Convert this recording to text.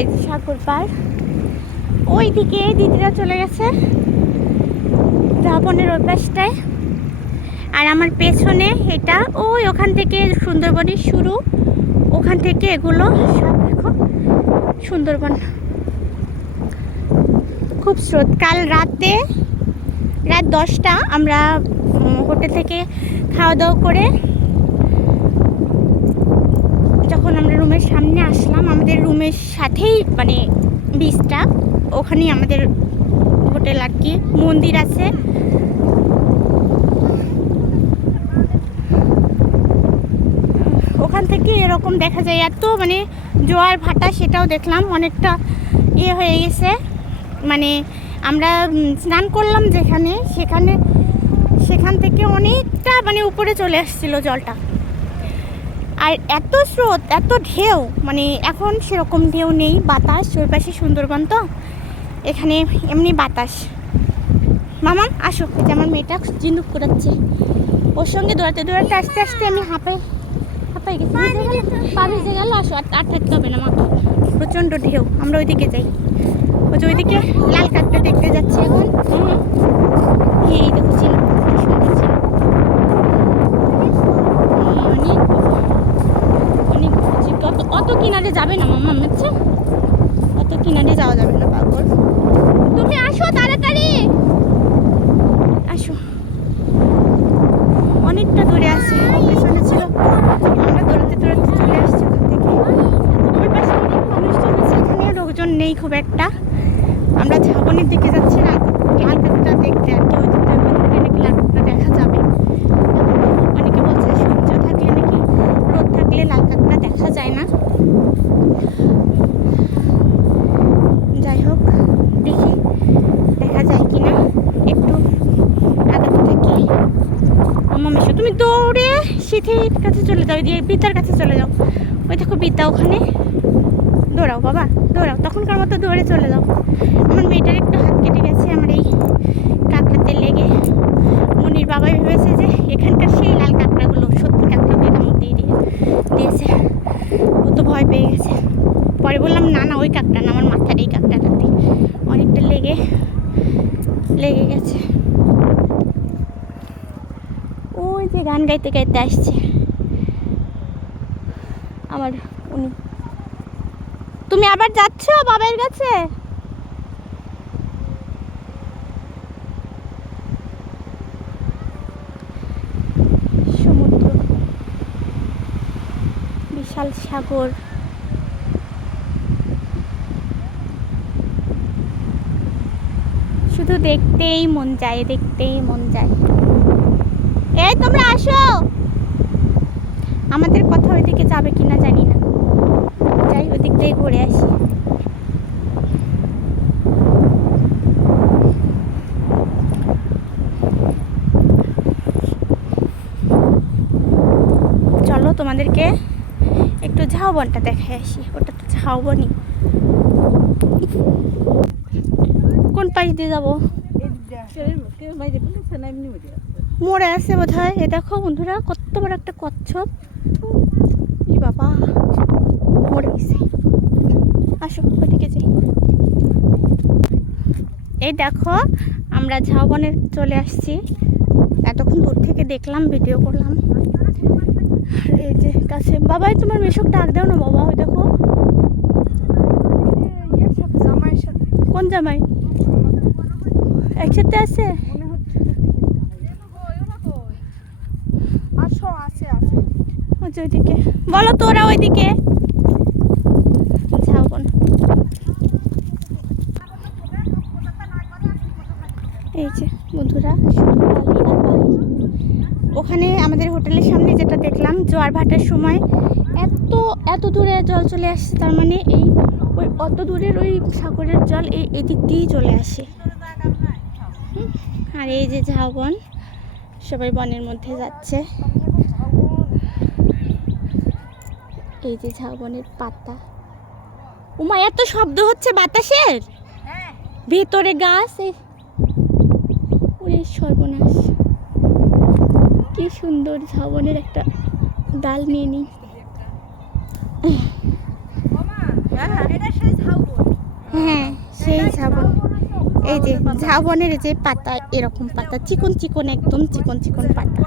এই সাগর পার, ওইদিকে দিদিরা চলে গেছে ঝাউবনের ওই পাশটায়। আর আমার পেছনে এটা ওই ওখান থেকে সুন্দরবনের শুরু, ওখান থেকে এগুলো সব দেখো সুন্দরবন। খুব স্রোত। কাল রাত 10টা আমরা হোটেল থেকে খাওয়া দাওয়া করে যখন আমরা রুমের সামনে আসলাম, আমাদের রুমের সাথেই মানে বিচটা, ওখানেই আমাদের হোটেল আর কি, মন্দির আছে। ওখান থেকে এরকম দেখা যায়, এত মানে জোয়ার ভাটা, সেটাও দেখলাম অনেকটা ইয়ে হয়ে গেছে। মানে আমরা স্নান করলাম যেখানে, সেখান থেকে অনেকটা মানে উপরে চলে আসছিল জলটা। আর এত স্রোত, এত ঢেউ, মানে এখন সেরকম ঢেউ নেই, বাতাস। ওই পাশে সুন্দরবন তো, এখানে এমনি বাতাস। মামা আসো, যে আমার মেয়েটা জিন্দুক করাচ্ছে, ওর সঙ্গে দৌড়াতে দৌড়াতে আস্তে আস্তে আমি হাঁপাই গেছি। পা ভেজে গেল। আসো, আর থাকতে হবে না মা, প্রচণ্ড ঢেউ। আমরা ওইদিকে যাই, ওই যে ওইদিকে লাল কাঁকড়া দেখতে যাচ্ছি এখন। এই দেখো ঝিনুক, সুন্দর ঝিনুক, অনেক অত কিনারে যাবে না মামা, হচ্ছে অত কিনারে যাওয়া যাবে না পাগল। তুমি আসো তাড়াতাড়ি, আসো। অনেকটা দূরে আছে, পেছনে ছিল, আমরা দৌড়াতে দৌড়াতে চলে আসছি ওখান থেকে। ওই পাশে অনেক মানুষ চলেছে, এখানে লোকজন নেই খুব একটা। আমরা ঝাউবনের দিকে যাচ্ছি লাল কাঁকড়া দেখতে আর কি। ওই দিকটা নাকি লাল কাঁকড়া দেখা যাবে। অনেকে বলছে সূর্য থাকলে নাকি, রোদ থাকলে লাল কাঁকড়া দেখা যায় না। যাই হোক, দেখি দেখা যায় কিনা। একটু আগাতে থাকি। আমার মেশো, তুমি দৌড়ে সিথির কাছে চলে যাও, দিয়ে বিদ্যার কাছে চলে যাও। ওই দেখো বিদ্যা ওখানে, দৌড়াও বাবা দৌড়াও, তখনকার মতো দৌড়ে চলে যাও। আমার মেয়েটার একটু হাত কেটে গেছে আমার এই কাঁকড়াতে লেগে। মনির বাবাই ভেবেছে যে এখানকার সেই লাল কাঁকড়াগুলো, সত্যি কাঁকড়াগুলো কামড় দিয়েছে। ও তো ভয় পেয়ে গেছে। পরে বললাম না না, ওই কাঁকড়া না, আমার মাথার এই কাঁকড়াটাতে অনেকটা লেগে গেছে। ওই যে গান গাইতে গাইতে আসছে আমার উনি। তুমি আবার যাচ্ছ বাবার কাছে? সমুদ্র, বিশাল সাগর, শুধু দেখতেই মন যায়, দেখতেই মন যায়। এই তোমরা আসো। আমাদের কথা ওইদিকে যাবে কিনা জানি না, যাই ওইদিক দিয়ে ঘুরে আসি। চলো তোমাদেরকে একটু ঝাউবনটা দেখে আসি। ওটা তো ঝাউবনই। কোন পাশ দিয়ে যাবো? মোড়ে আছে বোধ হয়। এ দেখো বন্ধুরা, কত বড় একটা কচ্ছপ, বাবা মরে গেছে। আসো ওইদিকে যাই। এই দেখো আমরা ঝাউবনে চলে আসছি। এতক্ষণ দূর থেকে দেখলাম, ভিডিও করলাম। এই যে কাছে, বাবাই তোমার মেশক ডাক দাও না বাবা। ওই দেখো, কোন জামাই একসাথে আছে? ওইদিকে বলো তোরা, ওইদিকে ঝাউবন। এই যে বন্ধুরা, শুধু বালি আর বালি। ওখানে আমাদের হোটেলের সামনে যেটা দেখলাম, জোয়ার ভাটার সময় এত দূরে জল চলে আসছে। তার মানে এই ওই অত দূরের ওই সাগরের জল এই দিক দিয়েই চলে আসে। আর এই যে ঝাউবন, সবাই বনের মধ্যে যাচ্ছে। এই যে ঝাউবনের পাতা। উমা, এত শব্দ হচ্ছে বাতাসের, ভেতরে গাছ। ওরে সর্বনাশ, কি সুন্দর ঝাউবনের একটা ডাল নিয়ে নি। ঝাবন, এই যে ঝাবনের এই যে পাতা, এরকম পাতা চিকন চিকন, একদম চিকন চিকন পাতা।